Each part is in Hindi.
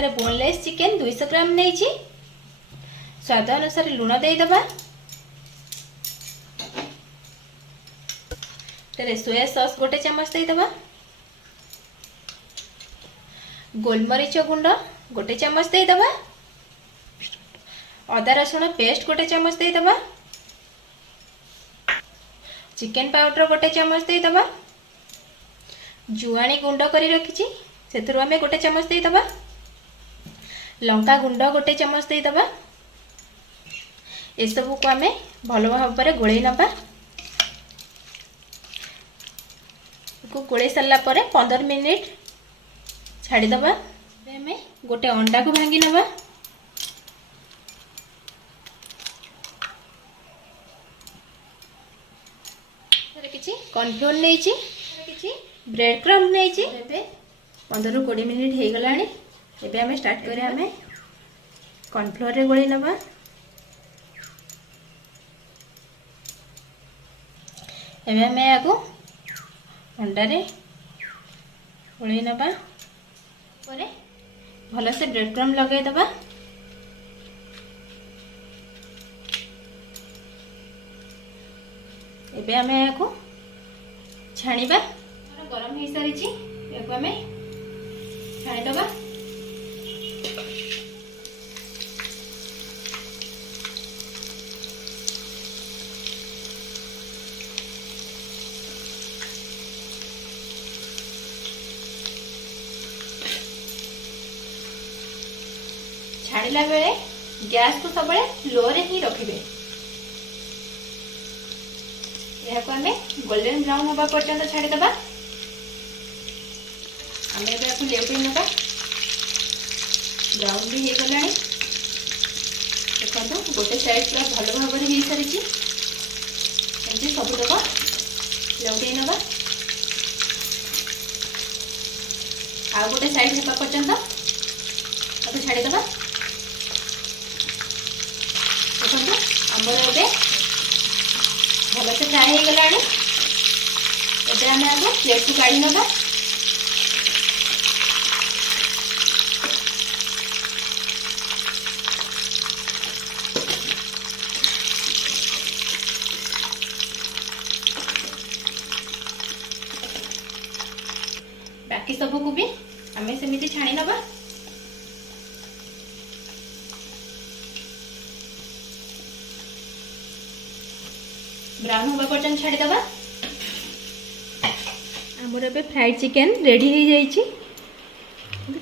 एठारे बोनलेस चिकेन 200 ग्राम नहीं छी। स्वाद अनुसार लुण दे दबा। तेरे सोया सॉस गोटे चम्मच दे दबा। गोलमरीच गुंड गोटे चम्मच दे दबा। अदा रसुण पेस्ट गोटे चम्मच दे दबा। चिकेन पाउडर गोटे चम्मच दे दबा। जुआणी गुंड करी रखी सेथुरु आमे गोटे चम्मच दे दबा। लंका गुंड गोटे चम्मच दे दबा। ए सब को आमे भलो भाव रे गोळेई नबा। को गोळेई सरला परे 15 मिनिट छाड़ी दबा। आमे गोटे अंडा को भांगी नबा। किछि कॉर्नफ्लोर नहीं छी, किछि ब्रेड क्रम्ब नहीं छी। एबे 15-20 मिनिट हे गलानी। एबे आमे स्टार्ट करे आमे कॉर्नफ्लोर रे गोळेई नबा। एबे आमे आगो अंडा रे गोळेई नबा। परे भलो से ब्रेड क्रम्ब लगे दबा। एबे आमे आको छाणीबा। गरम हो सारी याको आमे छाणी दबा। छाणीला बेले गैस को सब लो रे ही रखिबे। को आमे गोल्डन ब्राउन होगा पर्यंत छाड़ी दबा। आमे एबे आपु लेउटे नबा। ब्राउन भी हे गलानी। देखो गोटे साइड पूरा भलो भाव रे ही सारी छी। एमती सब तक लेउटे नबा। आ गोटे साइड हेबा पर्यंत आपु छाड़ी दबा। देखो हमर एबे भलो से फ्राए हो गलानी। एबे आमे आगो प्लेट को काढी नबा। बाकी सब को भी आमे सेमिति छाणी नबा। ब्राउन होगा पर्यंत छाड़ी दबा। हमर एबे फ्राइड चिकन रेडी हो जाई छी।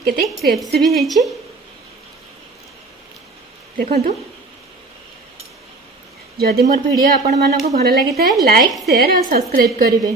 केते क्रिस्पी भी हेची। देखंतु जदि मोर वीडियो आपण मानको भलो लागि थाए लाइक शेयर और सब्सक्राइब करिवे।